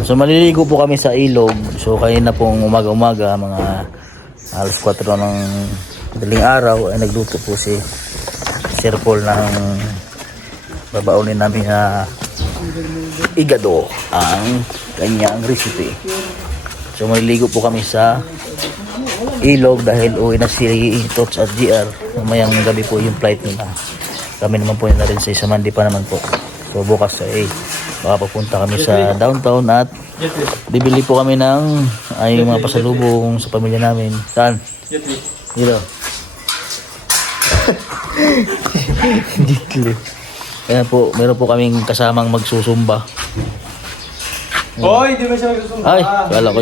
So maliligo po kami sa ilog. So kanina pong umaga-umaga, mga alas 4 ng madaling araw, ay nagluto po si Sir Paul ng babaunin namin na igado ang kanyang recipe. So maliligo po kami sa ilog dahil uwi na si Tots at GR. Mamayang gabi po yung flight nila. Kami naman po na rin sa Isamandi pa naman po. So bukas ay baka papunta kami sa downtown at bibili po kami ng ay mga pasalubong sa pamilya namin. Saan? Dito. Dito. Kaya po, meron po kaming kasamang magsusumba. Hoy, di ba siya magsusumba? Ay, kala ko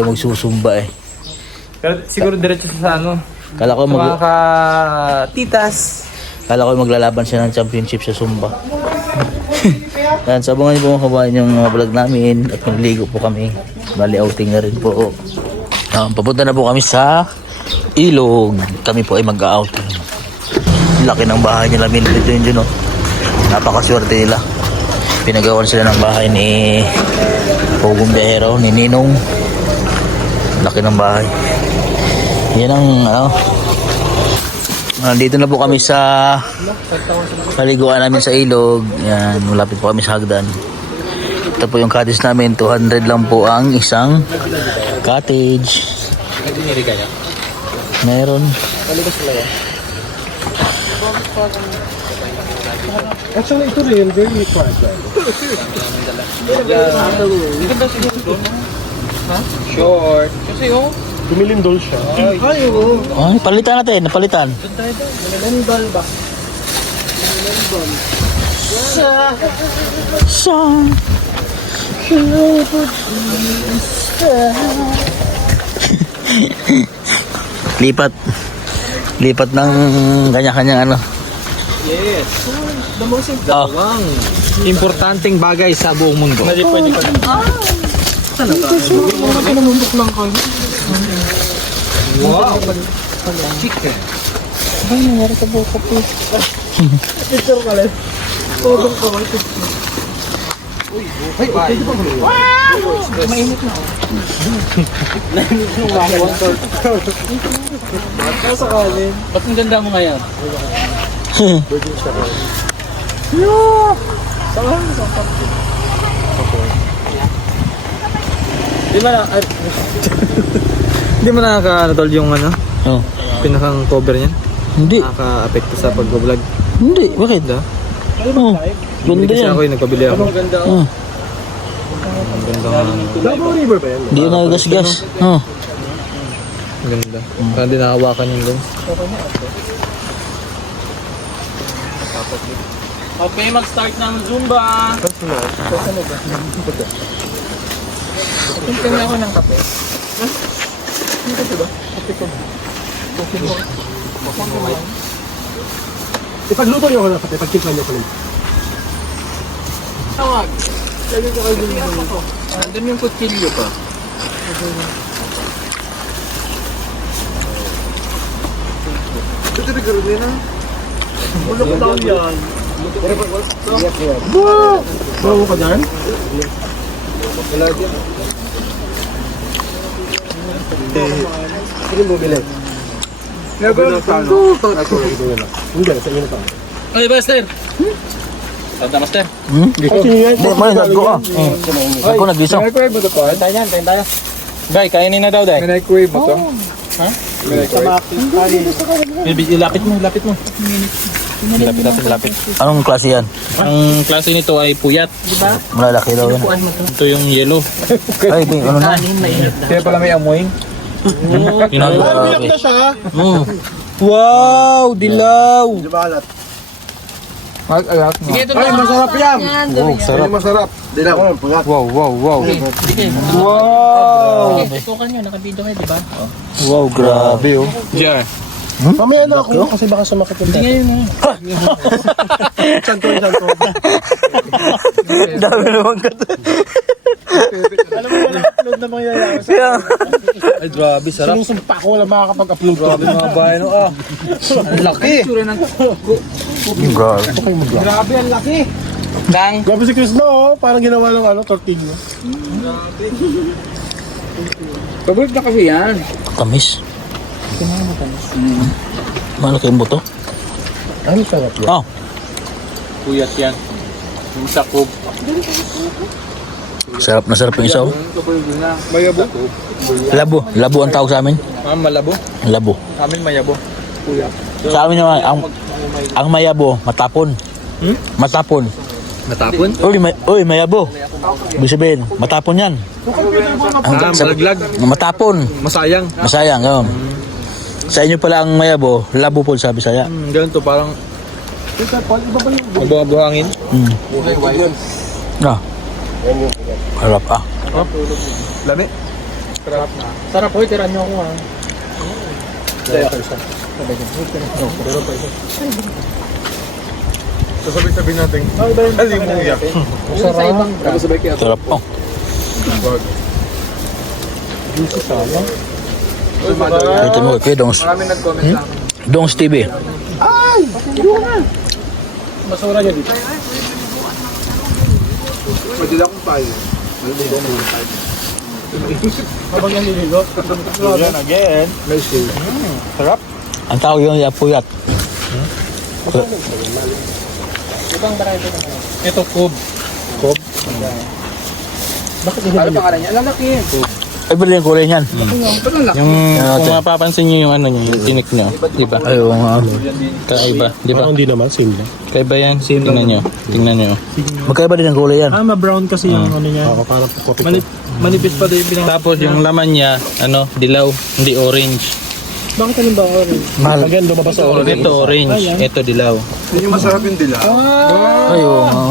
yung magsusumba eh. Pero siguro diretso sa ano? Kala ko Sa mga ka-titas. Kala ko maglalaban siya ng championship sa Zumba. Yan, sabangan niyo po mga kabayan yung mga vlog namin at magligo po kami. Bali outing na rin po. Papunta na po kami sa ilog. Kami po ay mag-outing. Laki ng bahay nila, dito yun, oh. Napakaswerte nila. Pinagawan sila ng bahay ni Pogong Biyahero, ni Ninong. Laki ng bahay. Yan ang dito na po kami sa paliguan namin sa ilog. Yan, malapit po kami sa hagdan. Ito po yung cottage namin. 200 lang po ang isang cottage. Meron. Actually, ito rin, very quiet. Short. Kasi oh. Dumilindol siya. Ay, palitan natin. Napalitan. Lipat ng kanya-kanyang ano. Yes. The most important. Importanteng bagay sa buong mundo. Wow. Chicken. Ay, nangyari sa buka po. Ito pala. Todo ko ba ito? Ay, okay ba? Mainit na. Mainit ng water. Sa kalin. Ba't ang ganda mo ngayon? Di ba na... Hindi mo nakaka-tol yung ano? Oh. Pinakang cover niyan? Hindi. Nakaka-apekto sa pag-vlog? Hindi. Bakit? Da? Oh. Ganda Kasi yan. ako yung nagpabili ako. Oh. Ang ganda nga. Davao River ba yan? Hindi na gas-gas. Oh. Ang ganda. Parang di nakawakan yung lens. Okay, mag-start ng Zumba. Tingnan ako ng kape. Ipagluto niyo ako ng kape, pagkiklan niyo ko lang. Tawag. Andun yung kutsilyo pa. Ito rin garo din Ulo ko daw yan. Bawa ka dyan? Wala dyan. Hindi mo bilit. Nagawin sa ano? Hindi, sa inyo pa. Ay, Master! Santa, Master? Hindi, may nagko ah. Ako nag-isa. Microwave mo ito po? Tayo yan, tayo. Bay, kainin na daw, Day. Microwave mo ito? Ha? Microwave. Ilapit mo. Lapit. Anong klase yan? Ang klase nito ay puyat. Malalaki daw yan. Ito yung yellow. Ay, ano na? Kaya pala may amoy. Umiyak na siya. Wow, dilaw. Di ba alat? Mag-alak mo. Ay, masarap yan. Wow, sarap. Masarap. Dilaw. Wow. Sige. Wow. Tutukan nyo, nakabidyo kayo, di ba? Wow, grabe oh. Yeah. Mamaya na ako kasi baka sumakit yung Hindi ngayon eh. Santo. Dami naman ka. Alam mo na upload na mangyayari sa Ay, grabe, sarap. sinusumpa ko, wala makakapag-upload. Grabe mga bahay, no? Ang laki. Grabe. Grabe, ang laki. Kang. Grabe si Chris, no? Parang ginawa ng tortilla. Paborito na kasi yan. Tamis. Malaki yung buto. Ano sarap yan? Oh, Puyat yan. Yung sakop. sarap na sarap yung isaw. Mayabo. Labo ang tawag sa amin. Malabo. Labo. Amin mayabo. Kuya. Sa amin naman, ang mayabo, matapon. Matapon. Natapon? Uy, mayabo. Ibig sabihin, matapon yan. Malaglag. Matapon. Masayang. Masayang, yun. Sa inyo pala ang mayabo, labo po sabi saya. Ganito parang mabuhangin. Ah. Harap ah. Lami. Sarap po, tiran nyo ako ha. Sasabi natin. Alimuyak. Sarap oh. Ito mo kay Dongs. Maraming nag-comment lang. Dongs TV. Basura niya dito. Pwede lang kong tayo. Habang yan niligo. Yan again. May shield. Sarap. Ang tawag yun yung puyat. Ito, kub. Bakit Ano pangalan niya? Lalaki. Ay, bali yung kulay niyan. Yung, kung mapapansin niyo yung ano niyo, yung tinik niyo, di ba? Ay, oo nga. Kaiba, di ba? Parang hindi naman, same lang. Kaiba yan. Tingnan niyo. Tingnan niyo. Magkaiba din ang kulay yan. Ma-brown kasi yung ano niya. Oo, parang kopi. Manipis pa din yung Tapos yung laman niya, dilaw, hindi orange. Bakit ano ba orange? Mahal. Again, lumabas sa orange. Ito orange, ito dilaw. Ay, oo nga.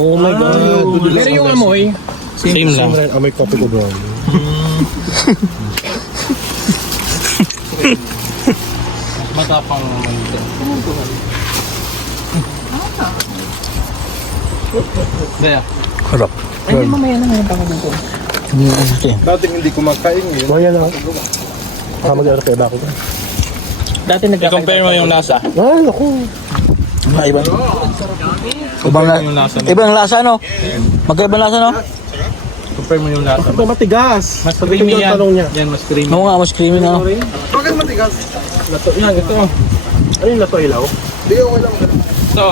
Oh my God. Pero yung amoy, same lang. Amoy kopi ko brown. Matapang naman ito. Kaya, Harap. hindi mamaya na ngayon pa dito. Dating hindi kumakain yun. Oh, yan lang. Mag-aarap kayo ba ako? Dati compare mo yung lasa. Ay, naku. Iba. Yung lasa. Ibang lasa, no? Magkaibang lasa, no? Compare mo yung lasa. Ito matigas. Mas creamy Ito yung yan. tanong niya. Yan, mas creamy. Oo nga, mas creamy na. Lato, yan, ito. Ano yung lato ilaw? Ito.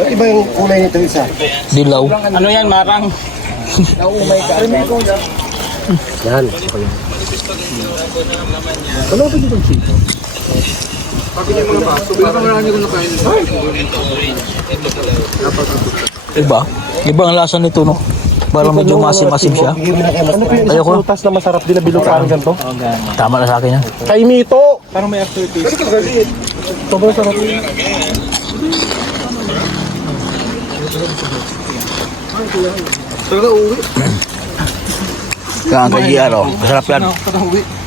Iba yung kulay nito isa. Dilaw. Ano yan, marang? Yan. Ako yun. Ano ba dito ang chito? Iba. Iba ang lasa nito, no? Parang medyo masim-masim siya. Ano po yung isang Ayoko. prutas na masarap din na bilog parang ganito? Tama na sa akin yan. Kay Mito! Parang may aftertaste. Sobrang sarap. Kaya ang kay GR, oh. Masarap yan.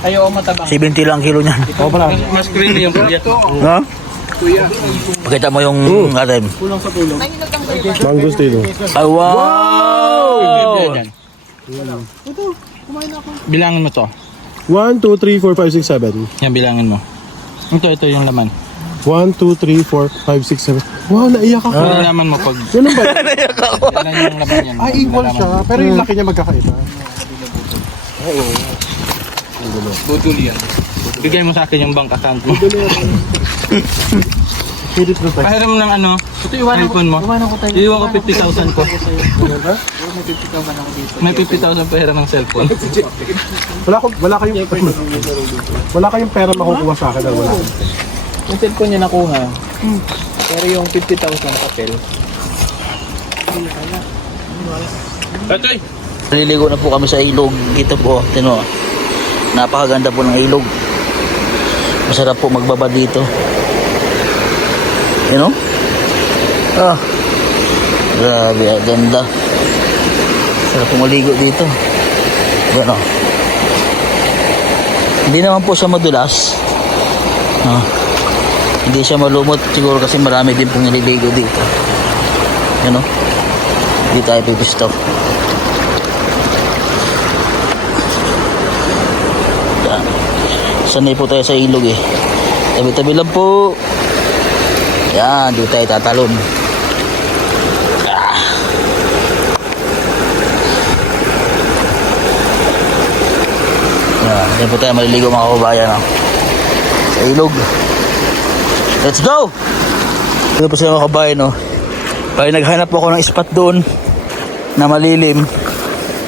Ayaw, matabang. 70 lang kilo niyan. Oo pala. Mas creamy yung pulya. No? Pakita mo yung atin. Mangosteen. Ay, wow! Bilangin mo to. 1, 2, 3, 4, 5, 6, 7. Yan, bilangin mo. Ito yung laman. 1, 2, 3, 4, 5, 6, 7. Wow, naiyak ako. Yung laman mo pag... Ganun ba? Yan yung laman yan. Ay, equal siya. Pero yung laki niya magkakaiba. Budol yan. Bigay mo sa akin yung bank account mo. Pilit na tayo. Pahiram ng ano, cellphone mo. Iiwan ko 50,000 ko. May 50,000 pahiram ng cellphone. Wala kayong pera makukuha sa akin. Wala. Yung cellphone niya nakuha. Pero yung 50,000 papel. Tatay! Naliligo na po kami sa ilog. Dito po, tino. Napakaganda po ng ilog. Masarap po magbaba dito. You know? Ah. Grabe, ang ganda. Sarap po maligo dito. Yan o. Hindi naman po siya madulas. Ah. Hindi siya malumot. Siguro kasi marami din pong naliligo dito. Yan o. Hindi tayo pipistop. sanay po tayo sa ilog eh. Tabi-tabi lang po. Yan, di tayo tatalon. Yan po tayo maliligo mga kababayan, no? Sa ilog. Let's go! Ito po sila mga kababayan, no? Kaya naghanap po ako ng spot doon na malilim.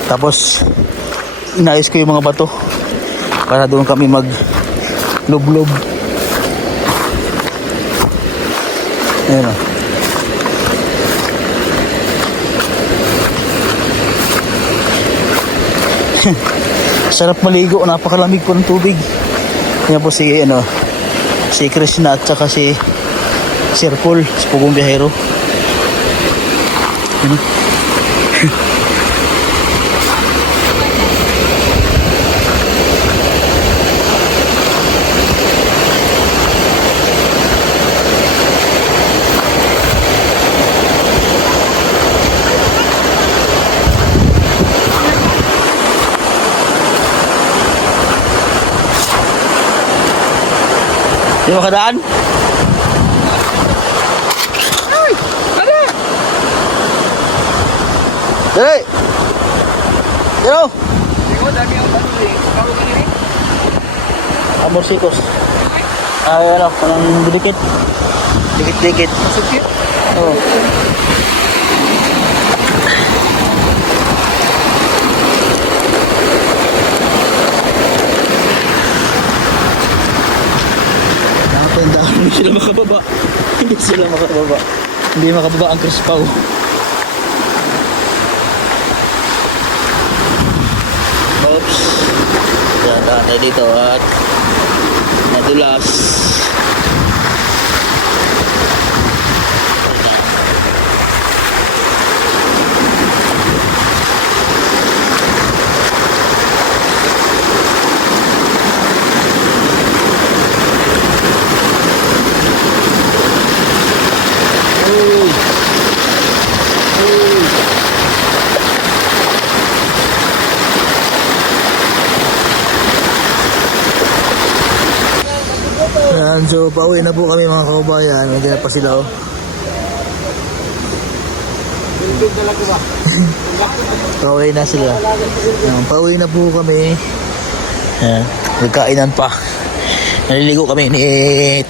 Tapos inayos ko yung mga bato para doon kami mag lublob. Ayan, no? Sarap maligo, napakalamig po ng tubig. Yan po si si Krishna at saka si Sir Paul, si Pugong Biyahero. Di mo kadaan? Ay! Ano? Dali! Dino! Tingko, dami ang ano eh. Karo ka nila eh. Amorsitos. Ay, ano, parang dikit. Dikit-dikit. Masukit. Oo. Hindi sila makababa. Hindi sila makababa. Hindi makababa ang Crispaw. Oops. Yan, daan tayo dito at nadulas. Yan, so pauwi na po kami mga kababayan. Hindi na pa sila oh. Bilbil talaga ba? Pauwi na sila. Yan, pauwi na po kami. Yan, nagkainan pa. Naliligo kami ni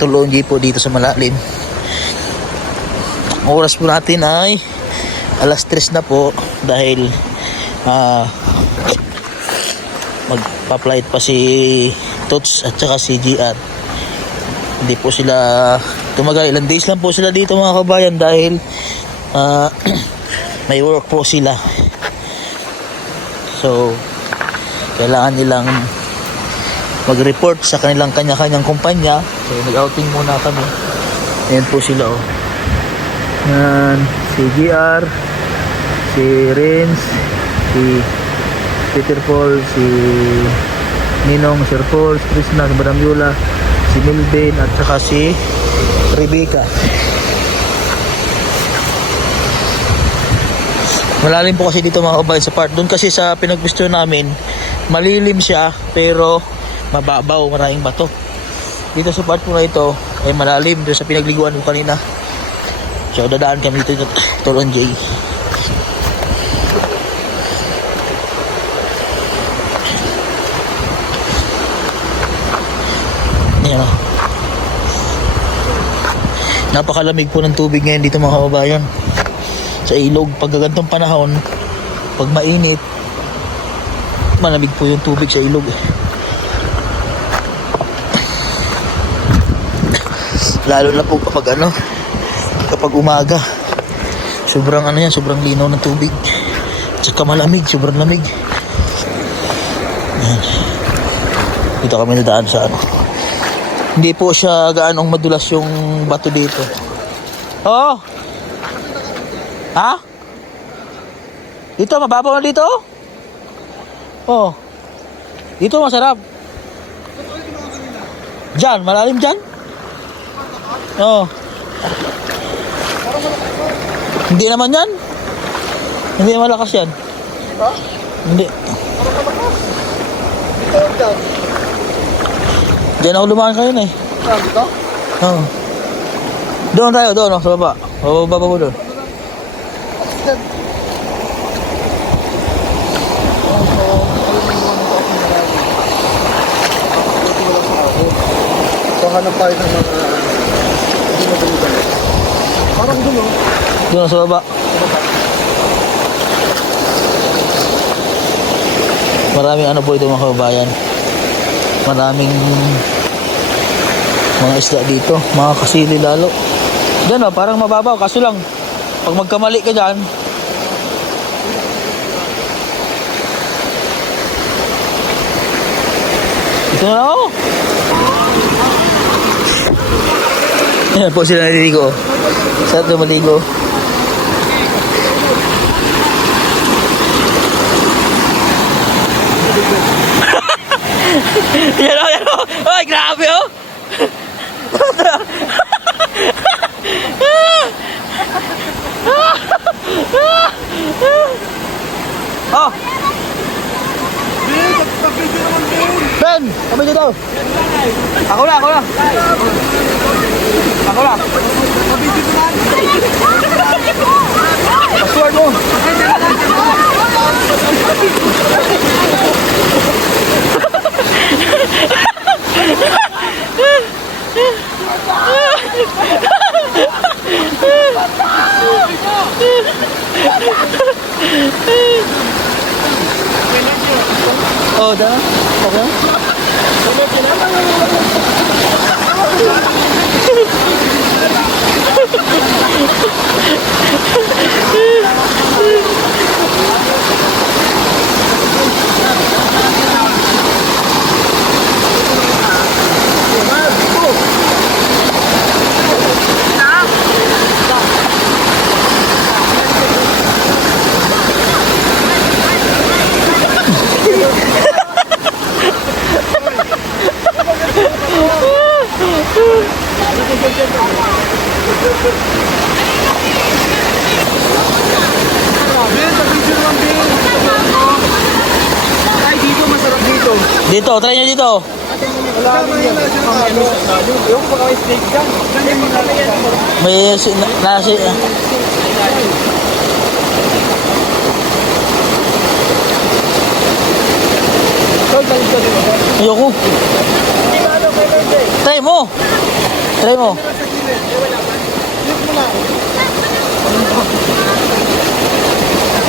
Tulonggi po dito sa malalim. Ang oras po natin ay alas 3 na po dahil magpa-flight pa si Tots at saka si GR. Hindi po sila tumagal. Ilang days lang po sila dito mga kabayan dahil may work po sila. So, kailangan nilang mag-report sa kanilang kanya-kanyang kumpanya. So, nag-outing muna kami. Ayan po sila oh. Yan, si GR, si Renz, si Peter Paul, si Ninong, Sir Paul, si Krishna, si Madam Yula, si Milvin at saka si Rebecca. Malalim po kasi dito mga kabayan sa part. Doon kasi sa pinaggusto namin, malilim siya pero mababaw, maraming bato. Dito sa part po na ito ay malalim doon sa pinagliguan ko kanina. So dadaan kami dito Tolon J. Yan o. Napakalamig po ng tubig ngayon dito mga kababayan. Sa ilog, pag gantong panahon, pag mainit, malamig po yung tubig sa ilog. Lalo na po kapag umaga. Sobrang sobrang linaw ng tubig. Tsaka malamig, sobrang lamig. Yan. Dito kami nadaan sa Hindi po siya gaanong madulas yung bato dito. Oh! Ha? Dito, mababaw na dito? Oh. Dito masarap. Diyan, malalim dyan? Oh. Hindi naman yan. Hindi naman malakas yan. Ha? Hindi. Parang malakas. Ito dyan. Diyan ako lumakan kayo na eh. Dito? Oo. Doon tayo, doon, oh, sa baba. Baba mo doon. So, hanap tayo ng mga hindi mabalitan. Parang doon, oh. Doon sa baba. Maraming ano po ito mga kababayan. Maraming mga isda dito. Mga kasili lalo. Diyan oh, parang mababaw. Kaso lang, pag magkamali ka dyan, ito na ako. Ayan po sila naliligo. Saan ito maligo? Yan o, yan o. Ay, grabe o. Oh. Ben, kami dito. Ako na. Ako na. Password mo. Oh, dah. Okay. Ay, dito masarap dito. Dito, try nyo dito. Wala rin yan. Yung baka may steak dyan. May nasi. Ayoko. Try mo. Try mo.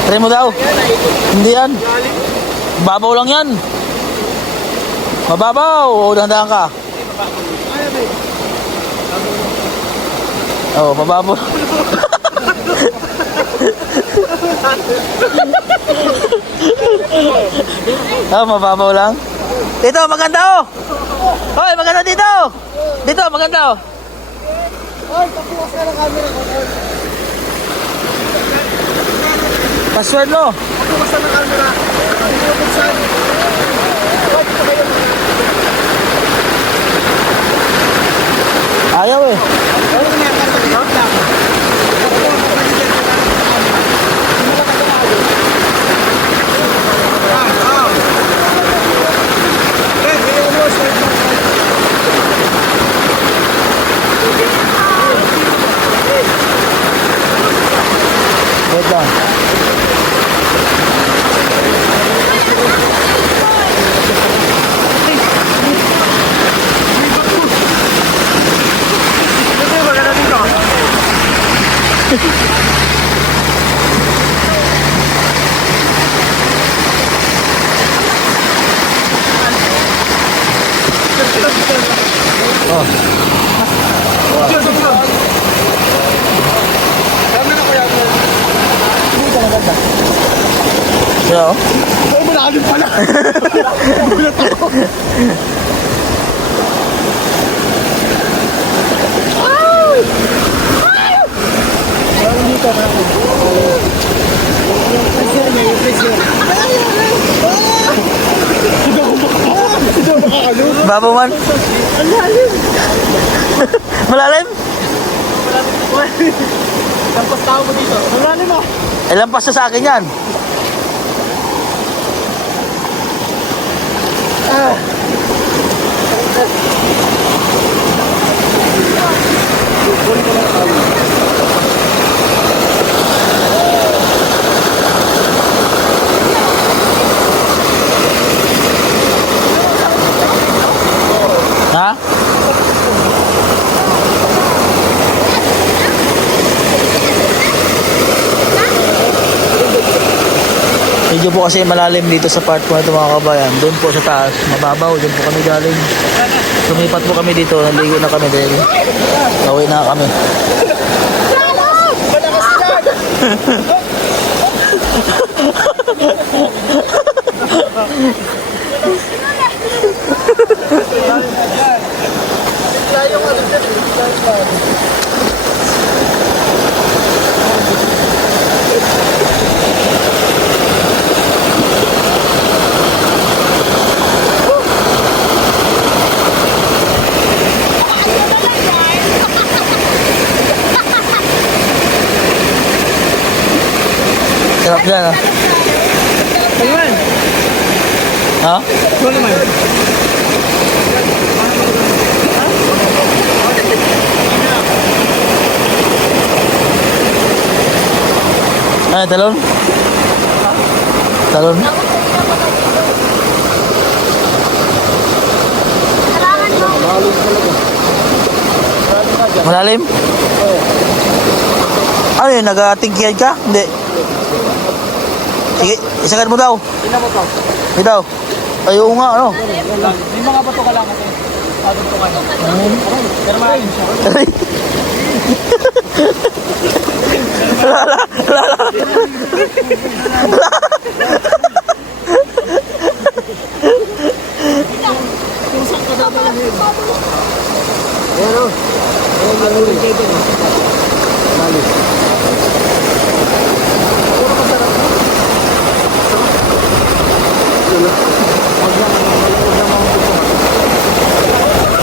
Try mo daw. Hindi yan. Babaw lang yan. Mababaw. O, dahan-dahan ka. Oh, mababaw. Mababaw lang. Dito, maganda oh. Hoy, maganda dito. Dito, maganda oh. Ay, tapuas ka ng camera ko. Password mo. Tapuas ka ng camera. Hindi mo buksan. Ayaw eh. Wait lang. Yo. Ay, malalim pala. Gulat ako. Babaw man. Malalim? Lampas tao mo dito. Malalim mo. Lampas na sa akin yan. Medyo po kasi malalim dito sa part po ito mga kabayan. Doon po sa taas, mababaw. Doon po kami galing. Sumipat po kami dito. Naligo na kami dahil gawin na kami. Sarap dyan ah. Ayun. Ha? Ito naman. Ay, talon? Talon? Malalim? Ano yun? Nag-tingkihan ka? Hindi. Sige, isagan mo daw. Tingnan mo to. Hindi daw. Ayaw nga, ano? May mga bato ka lang kasi. Pagod to kayo. Pero maayos siya. Lala! Lala! Kusang ka dapat lang yun. Ayan o. Ayan, malulit kayo dun. Malis. Puro masarap.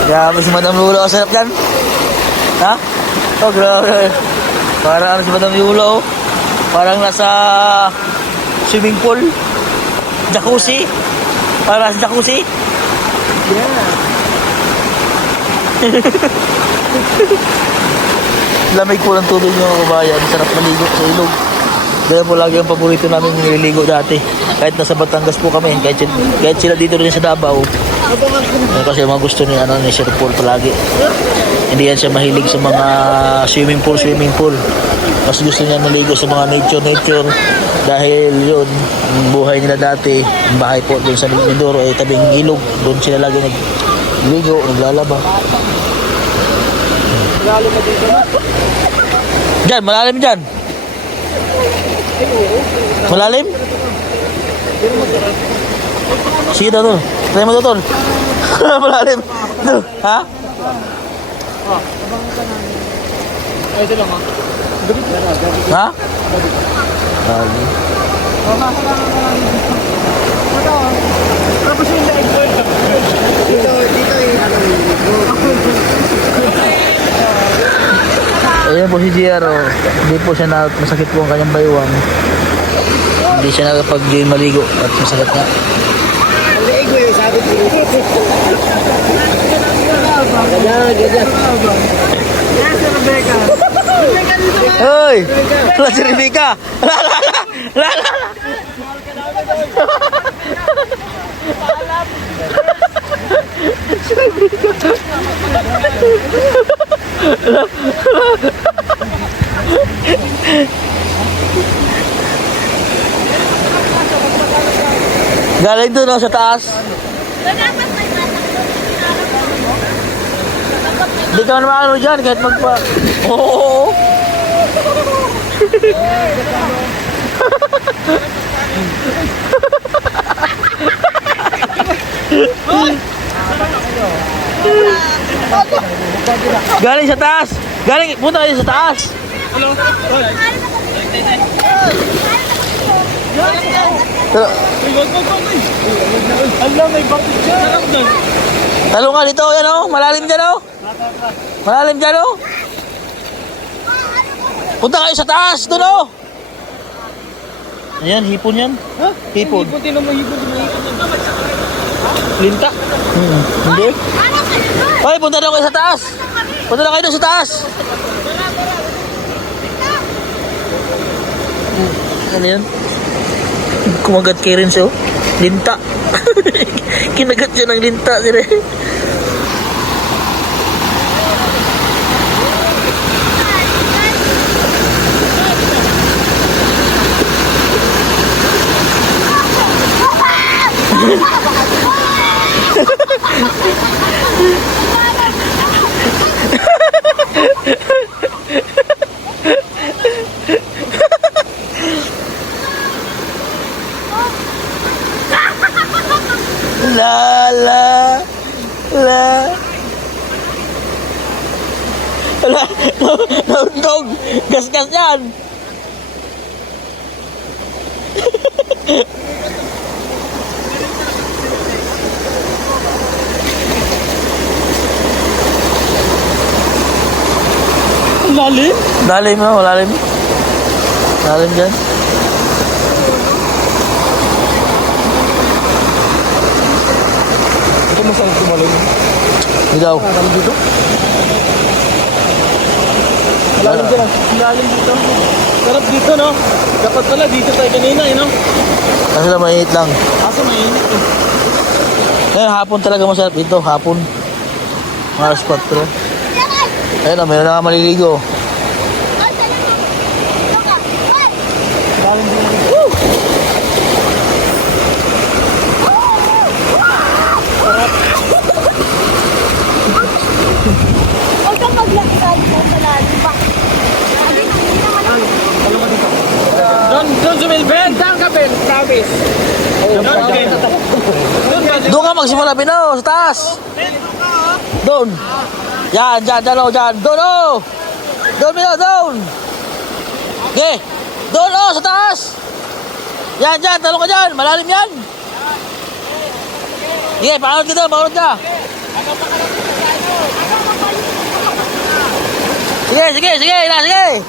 Grabe si Madam Yulo. Ang sarap yan. Ha? Oh, grabe. Parang ano si Madam Yulo. Parang nasa swimming pool. Jacuzzi. Parang nasa jacuzzi. Yeah. Lamig po ng tubig ng mga kabayan. Sarap maligo sa ilog. Kaya po lagi ang paborito namin nililigo dati. Kahit nasa Batangas po kami. Kahit sila dito rin sa Davao. Kasi mga gusto ni, ni Sir Paul palagi. Hindi yan siya mahilig sa mga swimming pool. Mas gusto niya maligo sa mga nature. Dahil yun, ang buhay nila dati, ang bahay po doon sa Mindoro ay tabing ilog. Doon sila lagi nagligo, naglalaba. Malalim na dito na. Diyan, malalim dyan. Malalim? Sige daw tol. Try mo daw tol. Malalim. Ha? Ito lang ha. Ha? Lagi. Tapos yung leg ko. Dito yung ano. Ayan po si JR oh. Hindi po siya masakit po ang kanyang baywang. Hindi siya nakapag-join maligo at masakit nga. Ang leg ko yung sabi ko. Ganyan. Yes, Rebecca. Rebecca dito na. Hoy! Wala si Rebecca! La! Galing doon oh, sa taas. Hindi ka naman ano dyan kahit magpa... Oo. Galing sa taas. Punta kayo sa taas. Pero, Alam, may bakit siya. talo nga dito, yan oh. Malalim dyan oh. Malalim dyan oh. Punta kayo sa taas, doon oh. Ayan, hipon yan. Ha? Hipon. Hipon, tinan mo hipon. Linta? Hindi. Hoy, punta na kayo sa taas. Punta na kayo doon sa taas. Ano yan? Kumagat kay Renz oh. Linta. Kinagat siya ng linta. Sire. Wala. Naundog. Gas-gas yan. Lalim? Lalim ha, malalim. Lalim dyan. Ito masarap tumalon. Ikaw. Lalim dito? Lalim dyan. Lalim dito. Sarap dito, no? Dapat pala dito tayo kanina, no? Kasi na mainit lang. Kaso mainit, eh. Ngayon, hapon talaga masarap dito. Hapon. Mga alas 4. Ayun na, mayroon na nga maliligo. Lalim dito. Huwag kang maglakad sa malalim pa. Doon sumilben! Saan ka, Ben? Travis? Doon, Ben. Doon ka magsimula, Pino, sa taas. Doon. Yan, dyan, dyan, oh, dyan. Doon, oh. Doon, Pino, doon. Okay. Doon, oh, sa taas. Yan, dyan, talong ka dyan. Malalim yan. Sige, pakunod ka doon, pakunod ka. Sige, sige, sige, na, sige.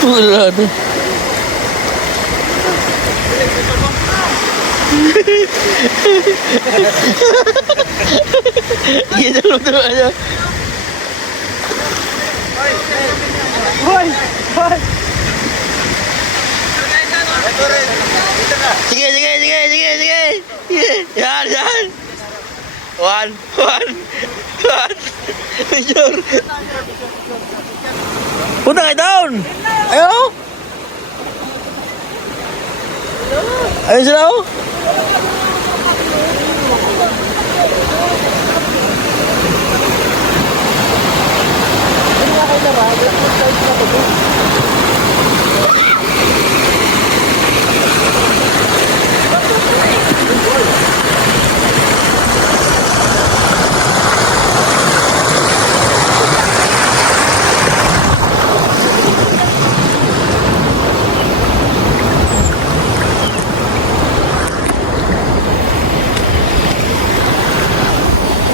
Wala na. Gila lu tu aja. Hoy! Hoy! Sige, sige, sige, sige, sige. Yan, yan. One. Picture. Punta kayo down. Ayo. Ayun sila oh.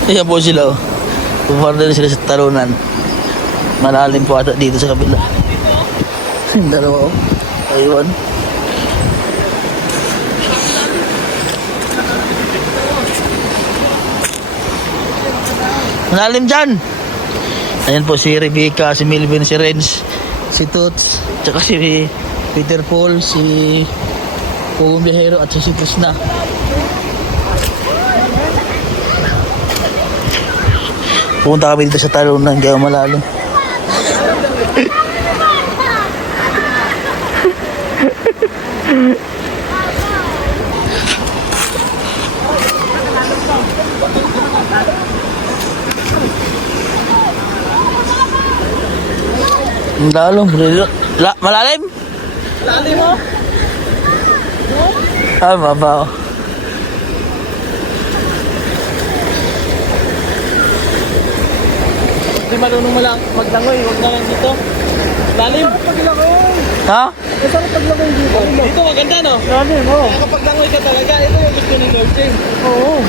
Ayan po sila oh. Pupunta sila sa talunan. Malalim po ata dito sa kabila. Yung dalawa oh. Ayun. Malalim dyan. Ayan po si Rebecca, si Melvin, si Renz, si Toots, tsaka si Peter Paul, si Pugong Biyahero at si Krishna. Pupunta kami dito sa talunan, kaya malalim. Malalim? Malalim? Lalim mo? Ah, mabaw. Hindi marunong mo lang maglangoy. Huwag na lang dito. Lalim. Ha? Masarap paglangoy dito. Dito maganda, no? Lalim, oo. Kapag langoy ka talaga, ito yung gusto ni Dolphin. Oo.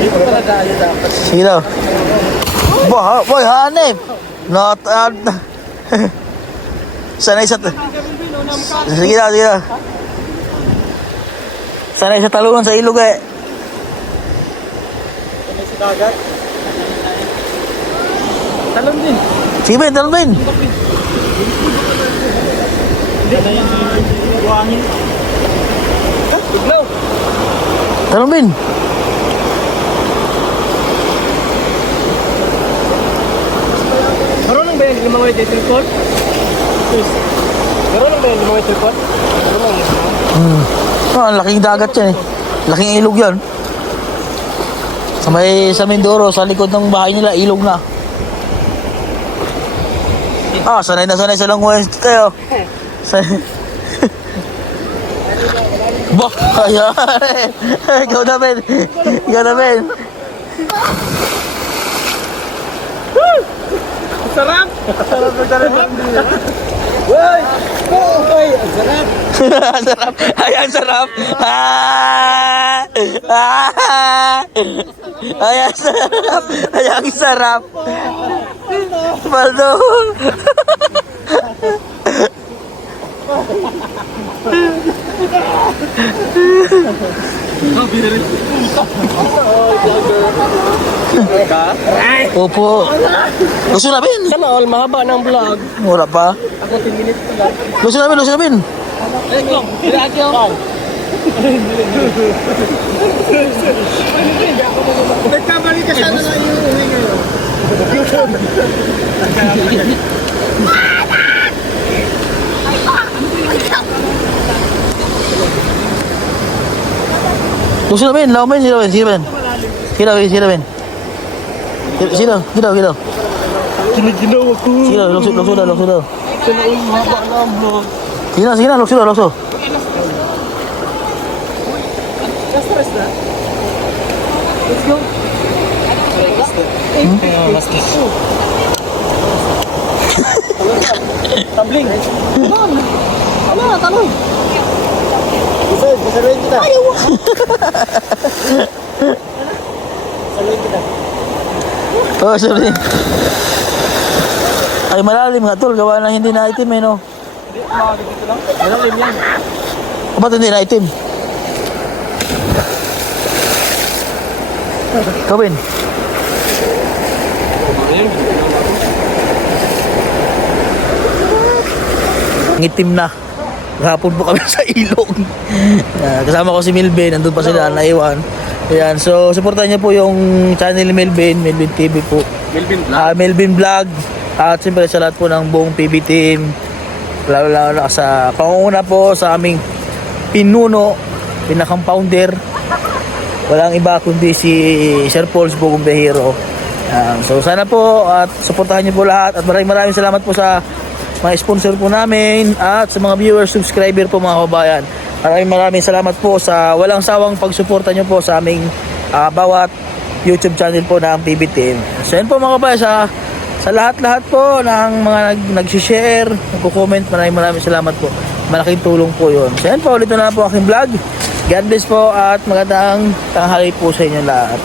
Dito talaga tayo dapat. Sige daw. Boy, hanip. Not, sanay sa... Sige daw, sige daw. Sanay sa talunan sa ilog eh. Sanay sa dagat. Talon din. Sige Ben, talon Ben. Hindi na yung buwangin. Tanong, Ben. Marunong ba yan lumaway dito report? Marunong ba yan lumaway dito report? Ang laking dagat yan eh. Laking ilog yan. Sa Mindoro, sa likod ng bahay nila, ilog na. Sanay na sanay sa language tayo. Bah! Ayan! Ikaw na, Ben! Ikaw na, Ben! Sarap! Sarap na sarap! Uy! Uy! Ang sarap! Ang sarap! Ay, ang sarap! Ay, ang sarap! Ay, ang sarap! Baldo! Opo. Luso na, Ben. Sana all mahaba ng vlog. Wala pa. Ako 10 minutes pa lang. Luso na, Ben. Luso na, Ben. Nagkamali ka sana na yung uwi ngayon. Luso na, Ben. Lao, Ben. Sino, Ben? Sino, Ben? Sino, Ben? Sino, Ben? Sino? Sino? Ginaginawa ko. Sino? Luso na, luso na. Sana all mahaba ng vlog. Sige na, luso na, luso. Last na? Let's go. Tabling. Tanong. Saluhin kita. Ayaw. Saluhin kita. Oh, sorry. Ay, malalim nga, tol. Gawa na hindi na item, eh, no? Malalim yan. Ba't hindi na item? Kawin. Ngitim na. Gahapon po kami sa ilog. Kasama ko si Melvin. Nandun pa sila, naiwan. Ayan, so supportan niyo po yung channel ni Melvin TV po. Melvin Vlog. At siyempre sa lahat po ng buong PB team. Lalo na sa pangunguna po sa aming pinuno, pinakang founder. Walang iba kundi si Sir Paul Bogumbehero. So sana po at suportahan niyo po lahat at maraming salamat po sa mga sponsor po namin at sa mga viewers, subscriber po mga kabayan. Maraming salamat po sa walang sawang pagsuporta niyo po sa aming bawat YouTube channel po ng PB Team. So yan po mga kabayan, sa lahat-lahat po ng mga nag-share, nagko-comment, maraming salamat po. Malaking tulong po yun. So yan po, ulit na po aking vlog. God bless po at magandang tanghali po sa inyo lahat.